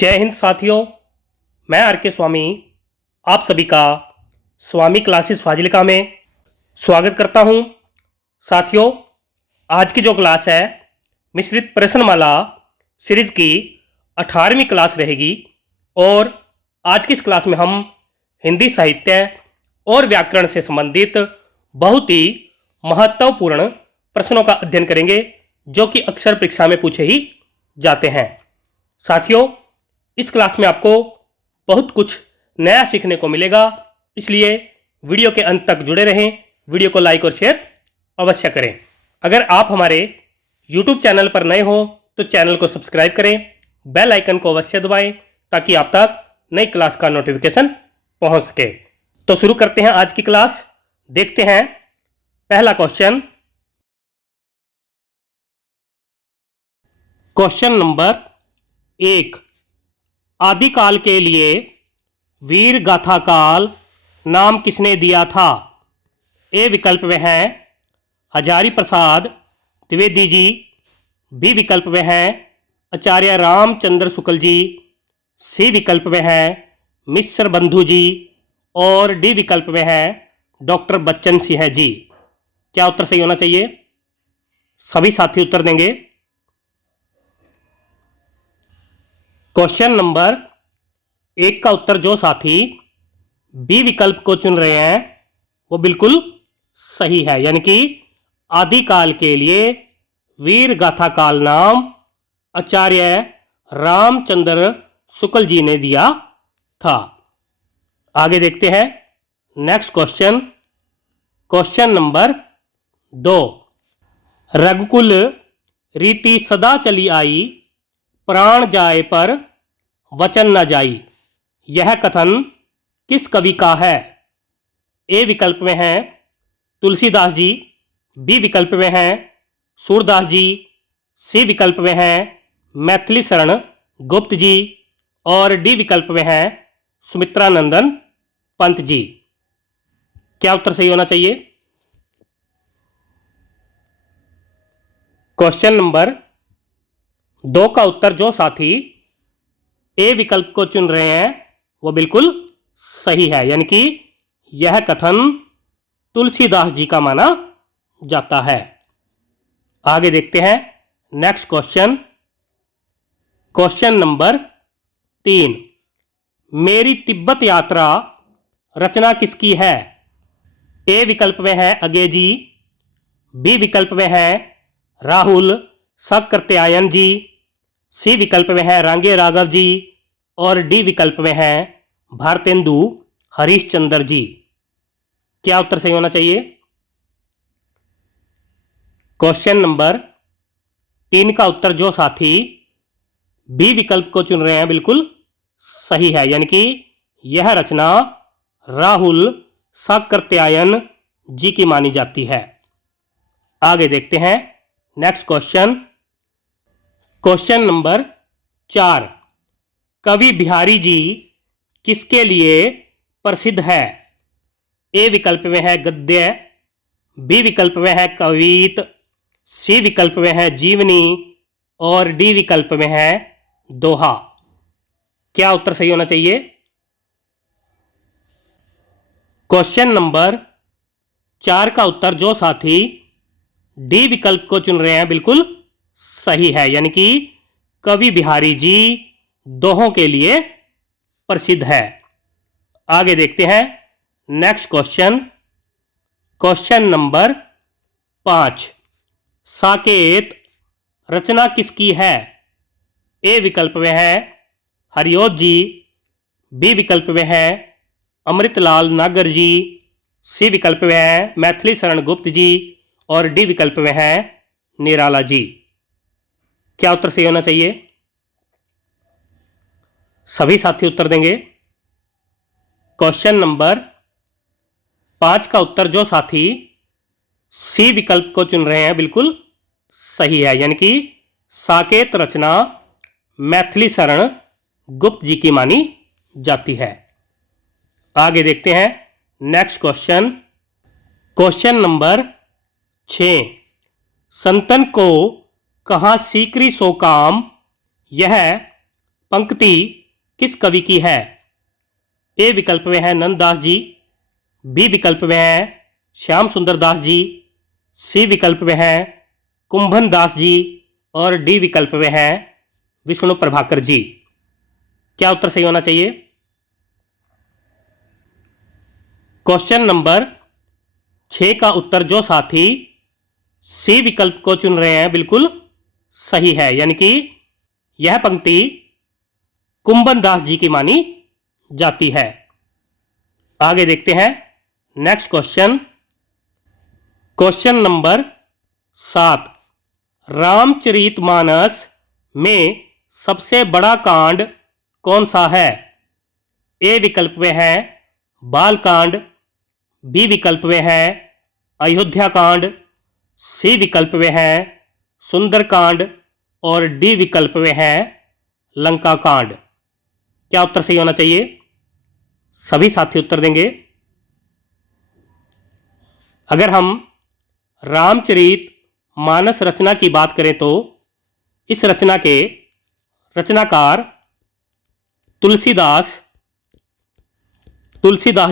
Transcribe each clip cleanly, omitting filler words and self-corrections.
जय हिंद साथियों। मैं आर के स्वामी आप सभी का स्वामी क्लासेस फाजिलिका में स्वागत करता हूं। साथियों, आज की जो क्लास है मिश्रित प्रश्नमाला सीरीज की 18वीं क्लास रहेगी और आज की इस क्लास में हम हिंदी साहित्य और व्याकरण से संबंधित बहुत ही महत्वपूर्ण प्रश्नों का अध्ययन करेंगे जो कि अक्सर परीक्षा में पूछे ही जाते हैं। साथियों, इस क्लास में आपको बहुत कुछ नया सीखने को मिलेगा, इसलिए वीडियो के अंत तक जुड़े रहें। वीडियो को लाइक और शेयर अवश्य करें। अगर आप हमारे YouTube चैनल पर नए हो तो चैनल को सब्सक्राइब करें, बेल आइकन को अवश्य दबाएं ताकि आप तक नई क्लास का नोटिफिकेशन पहुंच सके। तो शुरू करते हैं आज की क्लास। देखते हैं पहला क्वेश्चन। क्वेश्चन नंबर 1, आदिकाल के लिए वीर गाथा काल नाम किसने दिया था? ए विकल्प में है हजारी प्रसाद द्विवेदी जी, बी विकल्प में है आचार्य रामचंद्र शुक्ल जी, सी विकल्प में है मिश्र बंधु जी और डी विकल्प में है डॉक्टर बच्चन सिंह जी। क्या उत्तर सही होना चाहिए? सभी साथी उत्तर देंगे। क्वेश्चन नंबर 1 का उत्तर जो साथी बी विकल्प को चुन रहे हैं वो बिल्कुल सही है, यानी कि आदिकाल के लिए वीर गाथा काल नाम आचार्य रामचंद्र शुक्ल जी ने दिया था। आगे देखते हैं नेक्स्ट क्वेश्चन। क्वेश्चन नंबर 2, रघुकुल रीति सदा चली आई, प्राण जाए पर वचन न जाई, यह कथन किस कवि का है? ए विकल्प में है तुलसीदास जी, बी विकल्प में है सूरदास जी, सी विकल्प में है मैथिली शरण गुप्त जी और डी विकल्प में है सुमित्रानंदन पंत जी। क्या उत्तर सही होना चाहिए? क्वेश्चन नंबर 2 का उत्तर जो साथी ए विकल्प को चुन रहे हैं वो बिल्कुल सही है, यानी कि यह कथन तुलसीदास जी का माना जाता है। आगे देखते हैं नेक्स्ट क्वेश्चन। क्वेश्चन नंबर 3, मेरी तिब्बत यात्रा रचना किसकी है? ए विकल्प में है अगेजी, बी विकल्प में है राहुल सकृत्यायन जी, सी विकल्प में है रांगे राघव जी और डी विकल्प में है भारतेंदु हरीशचंद्र जी। क्या उत्तर सही होना चाहिए? क्वेश्चन नंबर 3 का उत्तर जो साथी बी विकल्प को चुन रहे हैं बिल्कुल सही है, यानी कि यह रचना राहुल सकृत्यायन जी की मानी जाती है। आगे देखते हैं नेक्स्ट क्वेश्चन। क्वेश्चन नंबर 4, कवि बिहारी जी किसके लिए प्रसिद्ध है? ए विकल्प में है गद्य, बी विकल्प में है कवित, सी विकल्प में है जीवनी और डी विकल्प में है दोहा। क्या उत्तर सही होना चाहिए? क्वेश्चन नंबर 4 का उत्तर जो साथी डी विकल्प को चुन रहे हैं बिल्कुल सही है, यानी कि कवि बिहारी जी दोहों के लिए प्रसिद्ध है। आगे देखते हैं next question. Question number 5, Saket रचना किसकी है? ए विकल्प में है हरिओत जी, बी विकल्प में है अमृतलाल नागर जी, सी विकल्प में है मैथिली शरण गुप्त जी और डी विकल्प में है निराला जी। क्या उत्तर सही होना चाहिए? सभी साथी उत्तर देंगे। क्वेश्चन नंबर 5 का उत्तर जो साथी सी विकल्प को चुन रहे हैं बिल्कुल सही है, यानी कि साकेत रचना मैथिली शरण गुप्त जी की मानी जाती है। आगे देखते हैं नेक्स्ट क्वेश्चन। क्वेश्चन नंबर 6, संतन को कहाँ सीकरी सो काम, यह पंक्ति किस कवि की है? ए विकल्प में है नंददास जी, बी विकल्प में है श्याम सुंदर दास जी, सी विकल्प में है कुंभन दास जी और डी विकल्प में है विष्णु प्रभाकर जी। क्या उत्तर सही होना चाहिए? क्वेश्चन नंबर 6 का उत्तर जो साथी सी विकल्प को चुन रहे हैं बिल्कुल सही है, यानी कि यह पंक्ति कुंभन दास जी की मानी जाती है। आगे देखते हैं next question. Question number 7, Ramcharitmanas में सबसे बड़ा कांड कौन सा है? ए विकल्प में है बाल कांड, बी विकल्प में है अयोध्या कांड, सी विकल्प में है सुंदर कांड और डी विकल्प में है लंका कांड। क्या उत्तर सही होना चाहिए? सभी साथी उत्तर देंगे। अगर हम रामचरित मानस रचना की बात करें तो इस रचना के रचनाकार तुलसीदास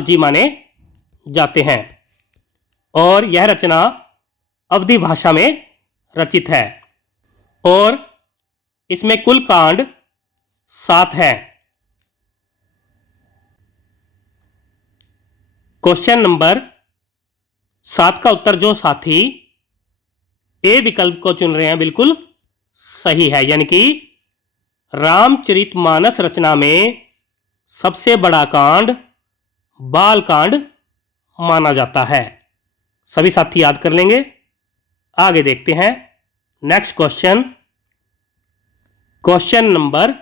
जी माने जाते हैं और यह रचना अवधी भाषा में रचित है और इसमें कुल कांड 7 हैं। क्वेश्चन नंबर 7 का उत्तर जो साथी ए विकल्प को चुन रहे हैं बिल्कुल सही है, यानी कि रामचरितमानस रचना में सबसे बड़ा कांड बाल कांड माना जाता है। सभी साथी याद कर लेंगे। आगे देखते हैं next question. Question number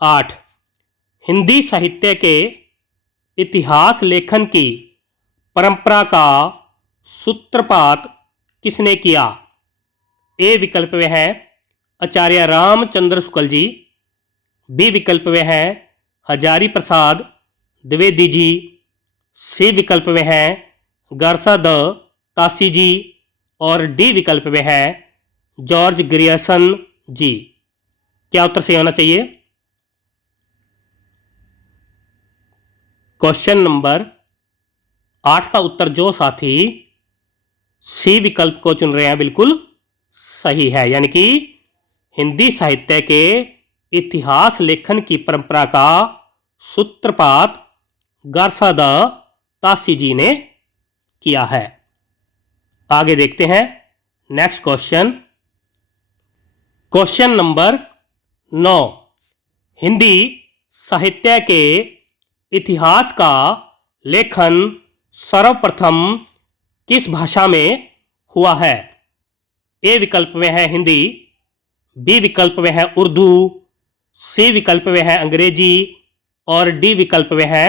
8, Hindi साहित्य के इतिहास लेखन की परंपरा का सूत्रपात किसने किया? ए विकल्प में है आचार्य रामचंद्र शुक्ल जी, बी विकल्प में है हजारी प्रसाद द्विवेदी जी, सी विकल्प में है गारसाद तासी जी और डी विकल्प में है जॉर्ज ग्रियर्सन जी। क्या उत्तर सही होना चाहिए? क्वेश्चन नंबर 8 का उत्तर जो साथी सी विकल्प को चुन रहे हैं बिल्कुल सही है, यानी कि हिंदी साहित्य के इतिहास लेखन की परंपरा का सूत्रपात गारसाद तासी जी ने किया है। आगे देखते हैं next question. Question number 9, Hindi साहित्य के इतिहास का लेखन सर्वप्रथम किस भाषा में हुआ है? ए विकल्प में है हिंदी, बी विकल्प में है उर्दू, सी विकल्प में है अंग्रेजी और डी विकल्प में है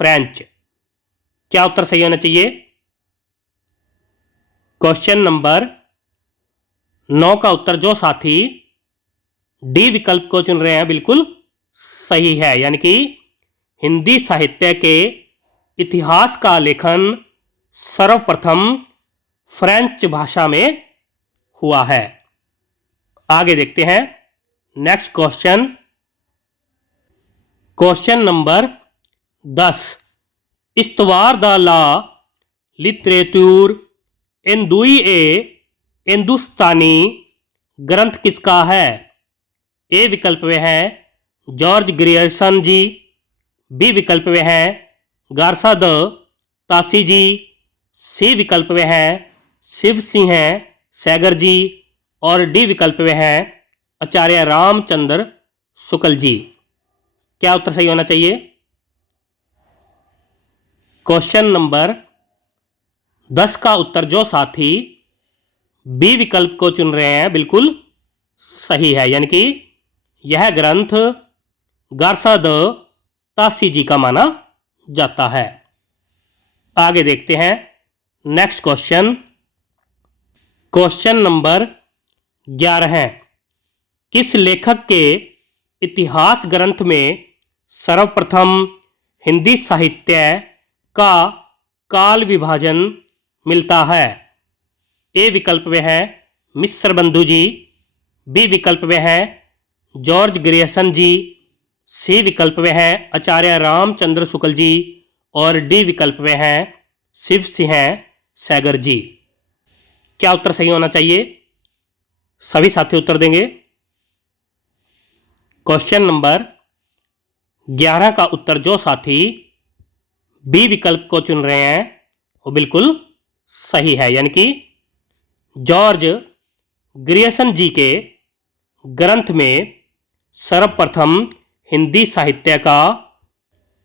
फ्रेंच। क्या उत्तर सही होना चाहिए? क्वेश्चन नंबर 9 का उत्तर जो साथी डी विकल्प को चुन रहे हैं बिल्कुल सही है, यानी कि हिंदी साहित्य के इतिहास का लेखन सर्वप्रथम फ्रेंच भाषा में हुआ है। आगे देखते हैं नेक्स्ट क्वेश्चन। क्वेश्चन नंबर 10, इस्तवार द ला लिटरेचर इंदुई ए हिंदुस्तानी ग्रंथ किसका है? ए विकल्प में है जॉर्ज ग्रियर्सन जी, बी विकल्प में है गारसाद तासी जी, सी विकल्प में है शिव सिंह सैगर जी और डी विकल्प में है आचार्य रामचंद्र शुक्ल जी। क्या उत्तर सही होना चाहिए? क्वेश्चन नंबर 10 का उत्तर जो साथी बी विकल्प को चुन रहे हैं बिल्कुल सही है, यानी कि यह ग्रंथ गारसाद तासी जी का माना जाता है। आगे देखते हैं नेक्स्ट क्वेश्चन। क्वेश्चन नंबर 11 है, किस लेखक के इतिहास ग्रंथ में सर्वप्रथम हिंदी साहित्य का काल विभाजन मिलता है? ए विकल्प में है मिस्र बंधु जी, बी विकल्प में है जॉर्ज ग्रियर्सन जी सी विकल्प में है आचार्य रामचंद्र शुक्ल जी और डी विकल्प में है शिव सिंह सैगर जी। क्या उत्तर सही होना चाहिए? सभी साथी उत्तर देंगे। क्वेश्चन नंबर 11 का उत्तर जो साथी बी विकल्प को चुन रहे हैं वो बिल्कुल सही है, यानी कि जॉर्ज ग्रियर्सन जी के ग्रंथ में सर्वप्रथम हिंदी साहित्य का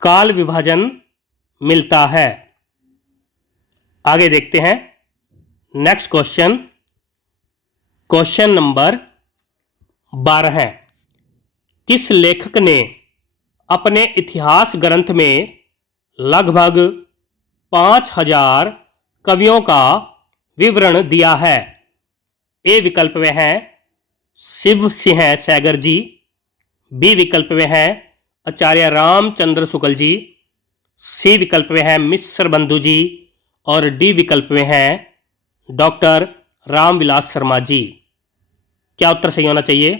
काल विभाजन मिलता है। आगे देखते हैं नेक्स्ट क्वेश्चन। क्वेश्चन नंबर 12 है, किस लेखक ने अपने इतिहास ग्रंथ में लगभग 5000 कवियों का विवरण दिया है? ए विकल्प में है शिव सिंह सैगर जी, बी विकल्प में है आचार्य रामचंद्र शुक्ल जी, सी विकल्प में है मिश्र बंधु जी और डी विकल्प में है डॉक्टर रामविलास शर्मा जी। क्या उत्तर सही होना चाहिए?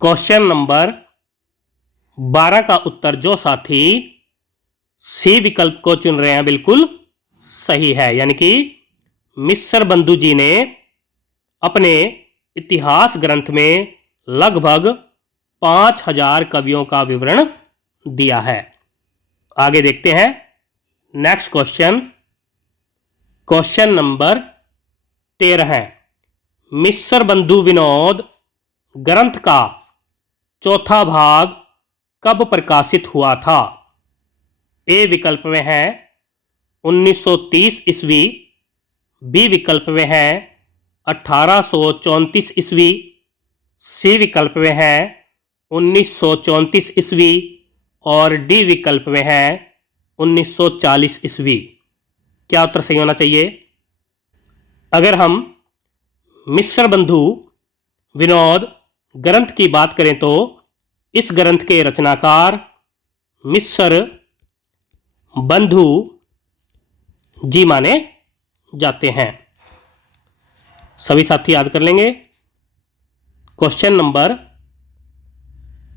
क्वेश्चन नंबर 12 का उत्तर जो साथी सी विकल्प को चुन रहे हैं बिल्कुल सही है, यानी कि मिश्र बंधु जी ने अपने इतिहास ग्रंथ में लगभग 5000 कवियों का विवरण दिया है। आगे देखते हैं नेक्स्ट क्वेश्चन। क्वेश्चन नंबर 13 है, मिश्र बंधु विनोद ग्रंथ का चौथा भाग कब प्रकाशित हुआ था? ए विकल्प में है 1930 ईस्वी, बी विकल्प में है 1834 ईस्वी, सी विकल्प में है 1934 ईस्वी और डी विकल्प में है 1940 ईस्वी। क्या उत्तर सही होना चाहिए? अगर हम मिश्र बंधु विनोद ग्रंथ की बात करें तो इस ग्रंथ के रचनाकार मिश्र बंधु जी माने जाते हैं। सभी साथी याद कर लेंगे। क्वेश्चन नंबर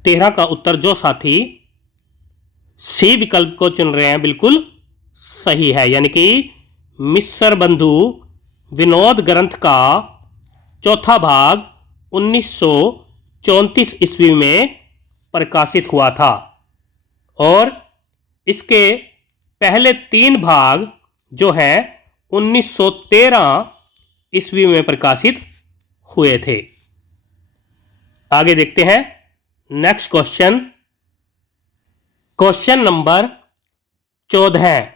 13 का उत्तर जो साथी सी विकल्प को चुन रहे हैं बिल्कुल सही है, यानी कि मिश्र बंधु विनोद ग्रंथ का चौथा भाग 1934 ईस्वी में प्रकाशित हुआ था और इसके पहले 3 भाग जो हैं 1913 ईस्वी में प्रकाशित हुए थे। आगे देखते हैं नेक्स्ट क्वेश्चन। क्वेश्चन नंबर 14,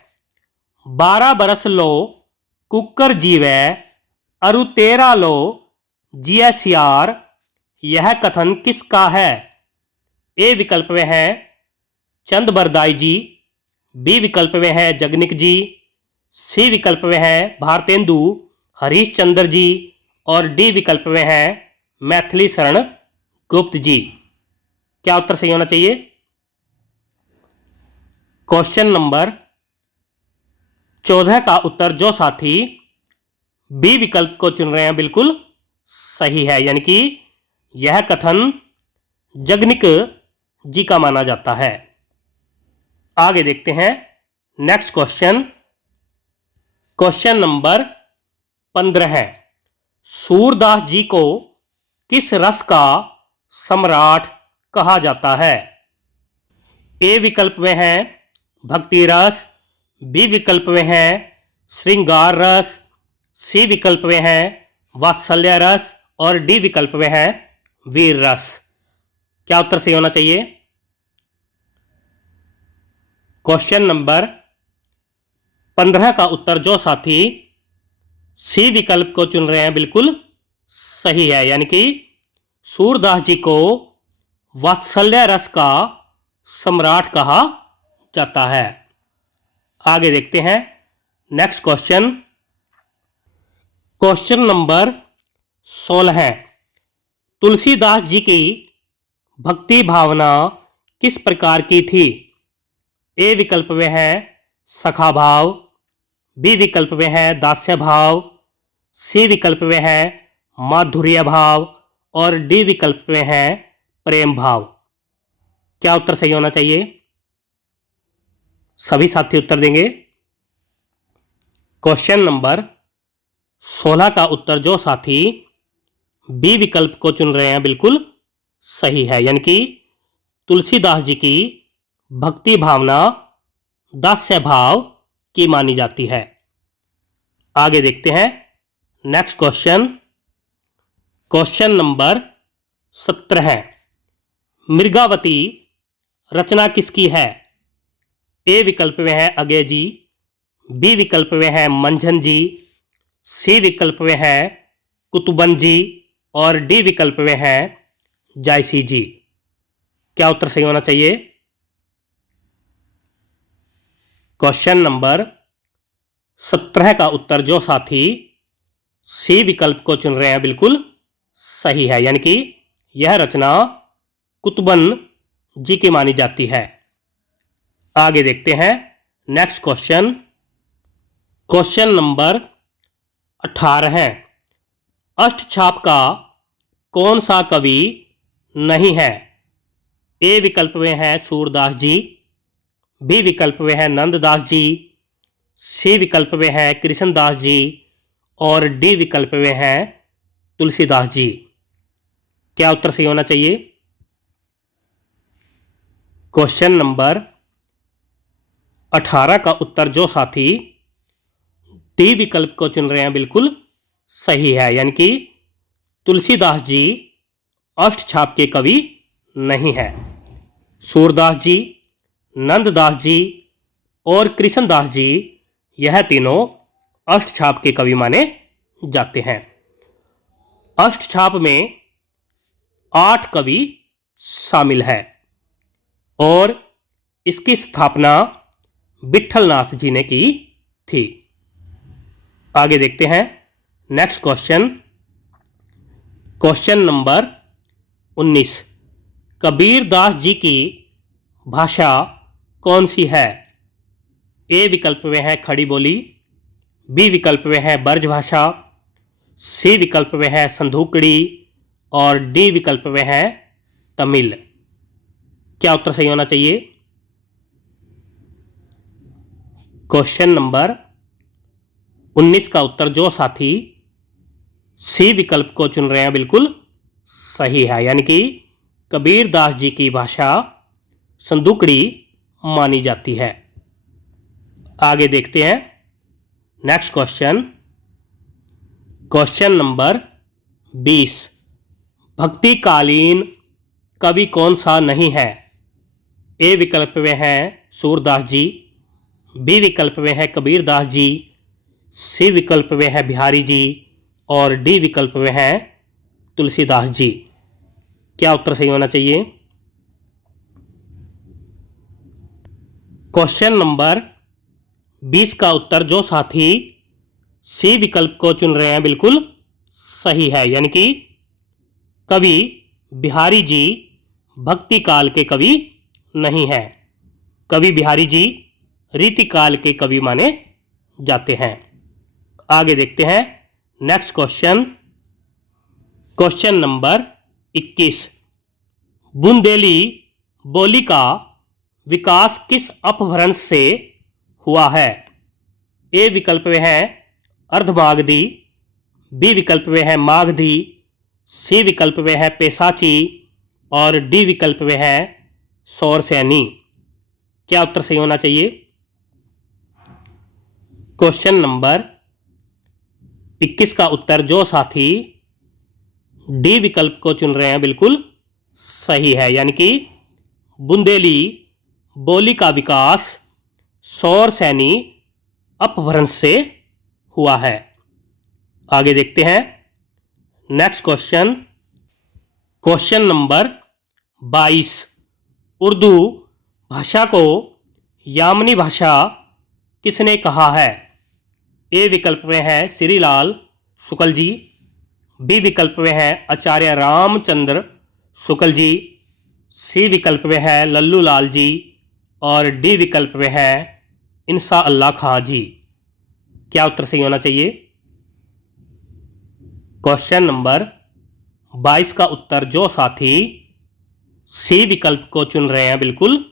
12 बरस लो कुकर जीवै अरु 13 लो जिया सियार, यह कथन किसका है? ए विकल्प में है चंद बरदाई जी, बी विकल्प में है जगनिक जी, सी विकल्प में है भारतेंदु हरीशचंद्र जी और डी विकल्प में है मैथिली शरण गुप्त जी। क्या उत्तर सही होना चाहिए? क्वेश्चन नंबर 14 का उत्तर जो साथी बी विकल्प को चुन रहे हैं बिल्कुल सही है, यानी कि यह कथन जगनिक जी का माना जाता है। आगे देखते हैं नेक्स्ट क्वेश्चन। क्वेश्चन नंबर 15 है, सूरदास जी को किस रस का सम्राट कहा जाता है? ए विकल्प में है भक्ति रस, बी विकल्प में है श्रृंगार रस, सी विकल्प में है वात्सल्य रस और डी विकल्प में है वीर रस। क्या उत्तर सही होना चाहिए? क्वेश्चन नंबर 15 का उत्तर जो साथी सी विकल्प को चुन रहे हैं बिल्कुल सही है, यानी कि सूरदास जी को वात्सल्य रस का सम्राट कहा जाता है। आगे देखते हैं नेक्स्ट क्वेश्चन। क्वेश्चन नंबर 16 है, तुलसीदास जी की भक्ति भावना किस प्रकार की थी? ए विकल्प में है सखा भाव, बी विकल्प में है दास्य भाव, सी विकल्प में है माधुर्य भाव और डी विकल्प में है प्रेम भाव। क्या उत्तर सही होना चाहिए? सभी साथी उत्तर देंगे। क्वेश्चन नंबर 16 का उत्तर जो साथी बी विकल्प को चुन रहे हैं बिल्कुल सही है, यानी कि तुलसीदास जी की भक्ति भावना दास्य भाव की मानी जाती है। आगे देखते हैं नेक्स्ट क्वेश्चन। क्वेश्चन नंबर 17 है, मृगावती रचना किसकी है? ए विकल्प में है अगय जी, बी विकल्प में है मंझन जी, सी विकल्प में है कुतुबन जी और डी विकल्प में है जायसी जी। क्या उत्तर सही होना चाहिए? क्वेश्चन नंबर 17 का उत्तर जो साथी सी विकल्प को चुन रहे हैं बिल्कुल सही है, यानी कि यह रचना कुतुबन जी की मानी जाती है। आगे देखते हैं नेक्स्ट क्वेश्चन। क्वेश्चन नंबर 18 है, अष्टछाप का कौन सा कवि नहीं है? ए विकल्प में है सूरदास जी, बी विकल्प में है नंददास जी, सी विकल्प में है कृष्णदास जी और डी विकल्प में है तुलसीदास जी। क्या उत्तर सही होना चाहिए? क्वेश्चन नंबर 18 का उत्तर जो साथी डी विकल्प को चुन रहे हैं बिल्कुल सही है, यानी कि तुलसीदास जी अष्टछाप के कवि नहीं है। सूरदास जी, नंददास जी और कृष्णदास जी यह तीनों अष्टछाप के कवि माने जाते हैं। अष्टछाप में 8 कवि शामिल है और इसकी स्थापना विठलनाथ जी ने की थी। आगे देखते हैं next question. Question number 19, Kabir Das ji की भाषा कौन सी है? ए विकल्प में है खड़ी बोली, बी विकल्प में है ब्रजभाषा, सी विकल्प में है संधूकड़ी और डी विकल्प में है तमिल। क्या उत्तर सही होना चाहिए? क्वेश्चन नंबर 19 का उत्तर जो साथी सी विकल्प को चुन रहे हैं बिल्कुल सही है, यानी कि कबीर दास जी की भाषा संदूकड़ी मानी जाती है। आगे देखते हैं नेक्स्ट क्वेश्चन। क्वेश्चन नंबर 20, भक्तिकालीन कवि कौन सा नहीं है? ए विकल्प में है सूरदास जी, बी विकल्प में है कबीर दास जी, सी विकल्प में है बिहारी जी और डी विकल्प में है तुलसीदास जी। क्या उत्तर सही होना चाहिए? क्वेश्चन नंबर 20 का उत्तर जो साथी सी विकल्प को चुन रहे हैं बिल्कुल सही है, यानी कि कवि बिहारी जी भक्ति काल के कवि नहीं है। कवि बिहारी जी रीतिकाल के कवि माने जाते हैं। आगे देखते हैं next question. Question number 21, Bundeli बोली का विकास किस अपभ्रंश से हुआ है? ए विकल्प में है अर्धमागधी, बी विकल्प में है मागधी, सी विकल्प में है पेशाची और डी विकल्प में है सौरसैनी। क्या उत्तर सही होना चाहिए? क्वेश्चन नंबर 21 का उत्तर जो साथी डी विकल्प को चुन रहे हैं बिल्कुल सही है, यानी कि बुंदेली बोली का विकास सौरसैनी अपभ्रंश से हुआ है। आगे देखते हैं next question. Question number 22, Urdu भाषा को यामनी भाषा किसने कहा है? ए विकल्प में है श्रीलाल शुक्ल जी, बी विकल्प में है आचार्य रामचंद्र शुक्ल जी, सी विकल्प में है लल्लू लाल जी और डी विकल्प में है इंसा अल्लाह खां जी। क्या उत्तर सही होना चाहिए? क्वेश्चन नंबर 22 का उत्तर जो साथी सी विकल्प को चुन रहे हैं, बिल्कुल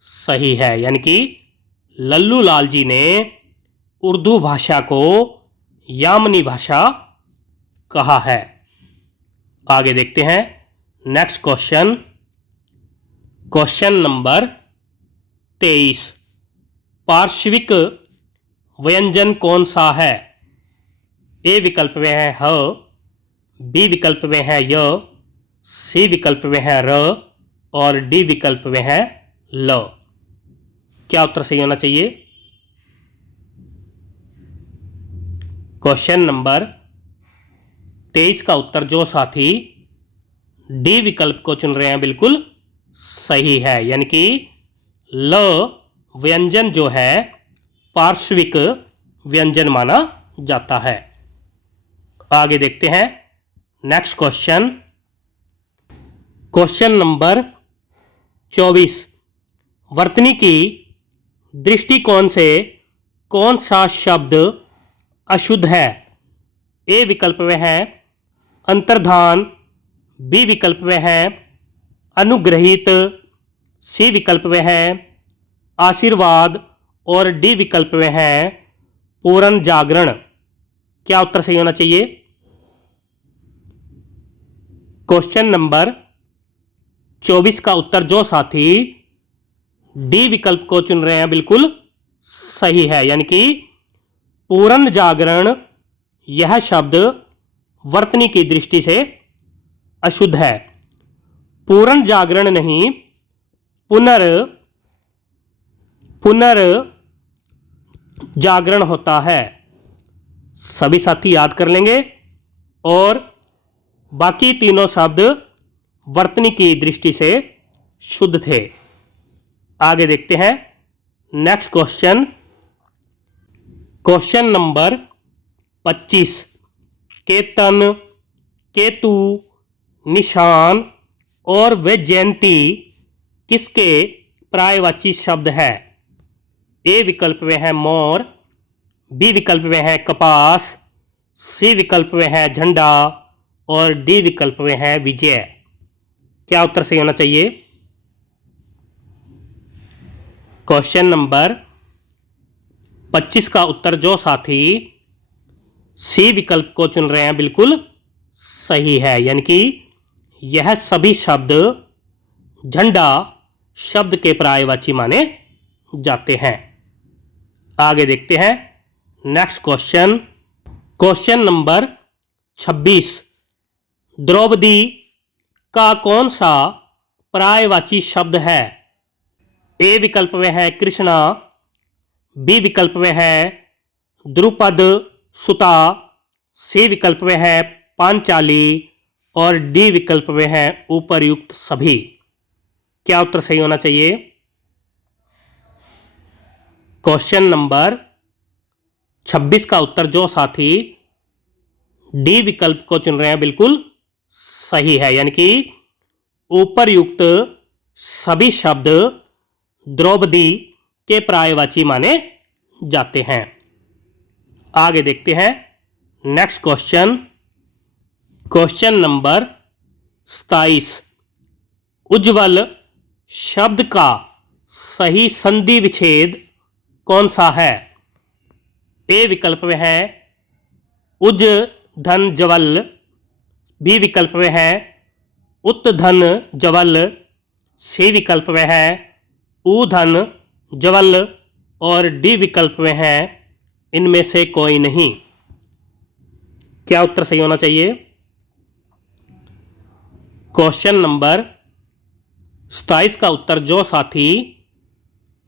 सही है। यानी कि लल्लू लाल जी ने उर्दू भाषा को यामनी भाषा कहा है। आगे देखते हैं नेक्स्ट क्वेश्चन, क्वेश्चन नंबर 23। पार्श्विक व्यंजन कौन सा है? ए विकल्प में है ह, बी विकल्प में है य, सी विकल्प में है र और डी विकल्प में है ल। क्या उत्तर सही होना चाहिए? क्वेश्चन नंबर 23 का उत्तर जो साथी डी विकल्प को चुन रहे हैं, बिल्कुल सही है। यानी कि ल व्यंजन जो है पार्श्विक व्यंजन माना जाता है। आगे देखते हैं नेक्स्ट क्वेश्चन, क्वेश्चन नंबर 24। वर्तनी की दृष्टिकोण से कौन सा शब्द अशुद्ध है? ए विकल्प में है अंतर्धान, बी विकल्प में है अनुग्रहित, सी विकल्प में है आशीर्वाद और डी विकल्प में है पूर्ण जागरण। क्या उत्तर सही होना चाहिए? क्वेश्चन नंबर 24 का उत्तर जो साथी डी विकल्प को चुन रहे हैं, बिल्कुल सही है। यानी कि पूर्ण जागरण यह शब्द वर्तनी की दृष्टि से अशुद्ध है। पूर्ण जागरण नहीं, पुनर जागरण होता है। सभी साथी याद कर लेंगे और बाकी तीनों शब्द वर्तनी की दृष्टि से शुद्ध थे। आगे देखते हैं next question, question number 25। Ketan, Ketu, निशान और वैजयंती किसके पर्यायवाची शब्द है? ए विकल्प में है मोर, बी विकल्प में है कपास, सी विकल्प में है झंडा और डी विकल्प में है विजय। क्या उत्तर सही होना चाहिए? क्वेश्चन नंबर 25 का उत्तर जो साथी सी विकल्प को चुन रहे हैं, बिल्कुल सही है। यानी कि यह सभी शब्द झंडा शब्द के पर्यायवाची माने जाते हैं। आगे देखते हैं next question, question number 26। Draupadi का कौन सा पर्यायवाची शब्द है? ए विकल्प में है कृष्णा, बी विकल्प में है द्रुपद सुता, सी विकल्प में है पांचाली और डी विकल्प में है उपर्युक्त सभी। क्या उत्तर सही होना चाहिए? क्वेश्चन नंबर 26 का उत्तर जो साथी डी विकल्प को चुन रहे हैं, बिल्कुल सही है। यानी कि उपर्युक्त सभी शब्द द्रौपदी के पर्यायवाची माने जाते हैं। आगे देखते हैं नेक्स्ट क्वेश्चन, क्वेश्चन नंबर 27। उज्ज्वल शब्द का सही संधि विच्छेद कौन सा है? ए विकल्प में है उज धन जवल, बी विकल्प में है उत धन जवल, सी विकल्प में है ऊ धन जवल और डी विकल्प में है इनमें से कोई नहीं। क्या उत्तर सही होना चाहिए? क्वेश्चन नंबर 27 का उत्तर जो साथी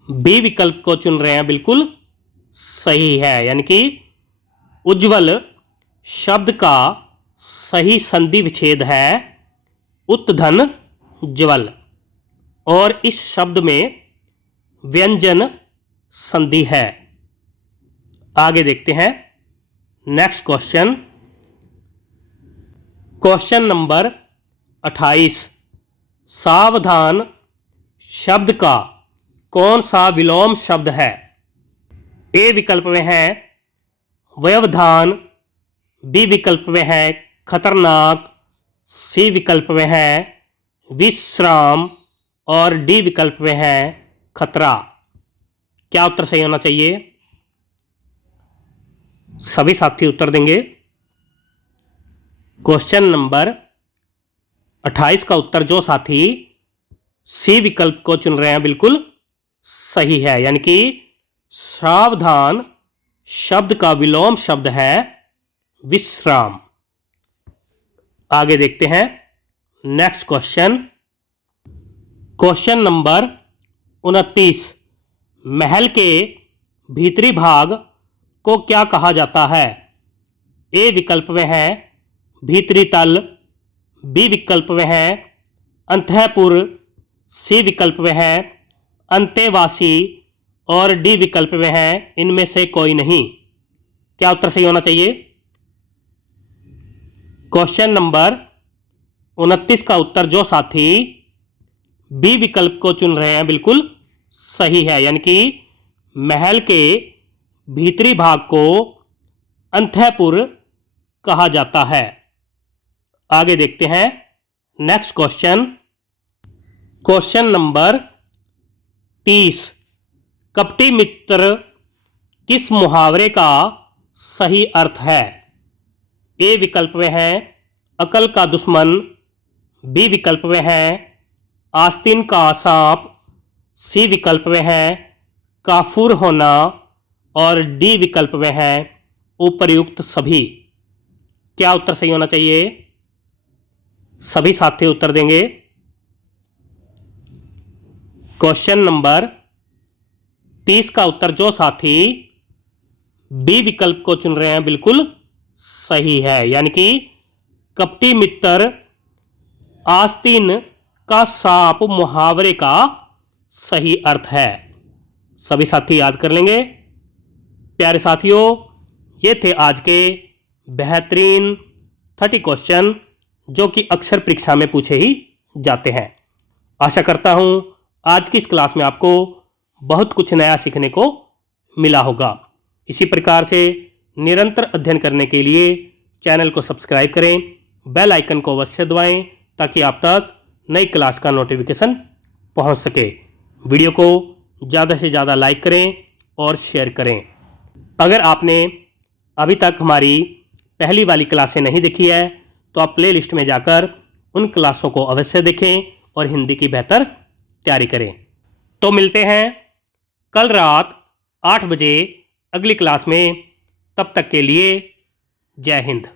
बी विकल्प को चुन रहे हैं, बिल्कुल सही है। यानी कि उज्ज्वल शब्द का सही संधि विच्छेद है उत्धन ज्वल और इस शब्द में व्यंजन संधि है। आगे देखते हैं नेक्स्ट क्वेश्चन, क्वेश्चन नंबर 28। सावधान शब्द का कौन सा विलोम शब्द है? ए विकल्प में है व्यवधान, बी विकल्प में है खतरनाक, सी विकल्प में है विश्राम और डी विकल्प में है खतरा। क्या उत्तर सही होना चाहिए? सभी साथी उत्तर देंगे। क्वेश्चन नंबर 28 का उत्तर जो साथी सी विकल्प को चुन रहे हैं बिल्कुल सही है, यानी कि सावधान शब्द का विलोम शब्द है विश्राम। आगे देखते हैं नेक्स्ट क्वेश्चन। क्वेश्चन नंबर 29, महल के भीतरी भाग को क्या कहा जाता है? ए विकल्प में है भीतरी तल, बी विकल्प में है अंतःपुर, सी विकल्प में है अंतेवासी और डी विकल्प में है इनमें से कोई नहीं। क्या उत्तर सही होना चाहिए? क्वेश्चन नंबर 29 का उत्तर जो साथी बी विकल्प को चुन रहे हैं बिल्कुल सही है, यानी कि महल के भीतरी भाग को अंतःपुर कहा जाता है। आगे देखते हैं नेक्स्ट क्वेश्चन। क्वेश्चन नंबर 30, कपटी मित्र किस मुहावरे का सही अर्थ है? ए विकल्प में है अकल का दुश्मन, बी विकल्प में है आस्तीन का सांप, सी विकल्प में है काफूर होना और डी विकल्प में है उपर्युक्त सभी। क्या उत्तर सही होना चाहिए? सभी साथी उत्तर देंगे। क्वेश्चन नंबर 30 का उत्तर जो साथी बी विकल्प को चुन रहे हैं बिल्कुल सही है, यानी कि कपटी मित्र आस्तीन का सांप मुहावरे का सही अर्थ है। सभी साथी याद कर लेंगे। प्यारे साथियों, ये थे आज के बेहतरीन 30 क्वेश्चन जो कि अक्सर परीक्षा में पूछे ही जाते हैं। आशा करता हूं आज की इस क्लास में आपको बहुत कुछ नया सीखने को मिला होगा। इसी प्रकार से निरंतर अध्ययन करने के लिए चैनल को सब्सक्राइब करें, बेल आइकन को अवश्य दबाएं ताकि आप तक नई क्लास का नोटिफिकेशन पहुंच सके। वीडियो को ज़्यादा से ज़्यादा लाइक करें और शेयर करें। अगर आपने अभी तक हमारी पहली वाली क्लासें नहीं देखी है तो आप प्ले लिस्ट में जाकर उन क्लासों को अवश्य देखें और हिंदी की बेहतर तैयारी करें। तो मिलते हैं कल रात 8 बजे अगली क्लास में। तब तक के लिए जय हिंद।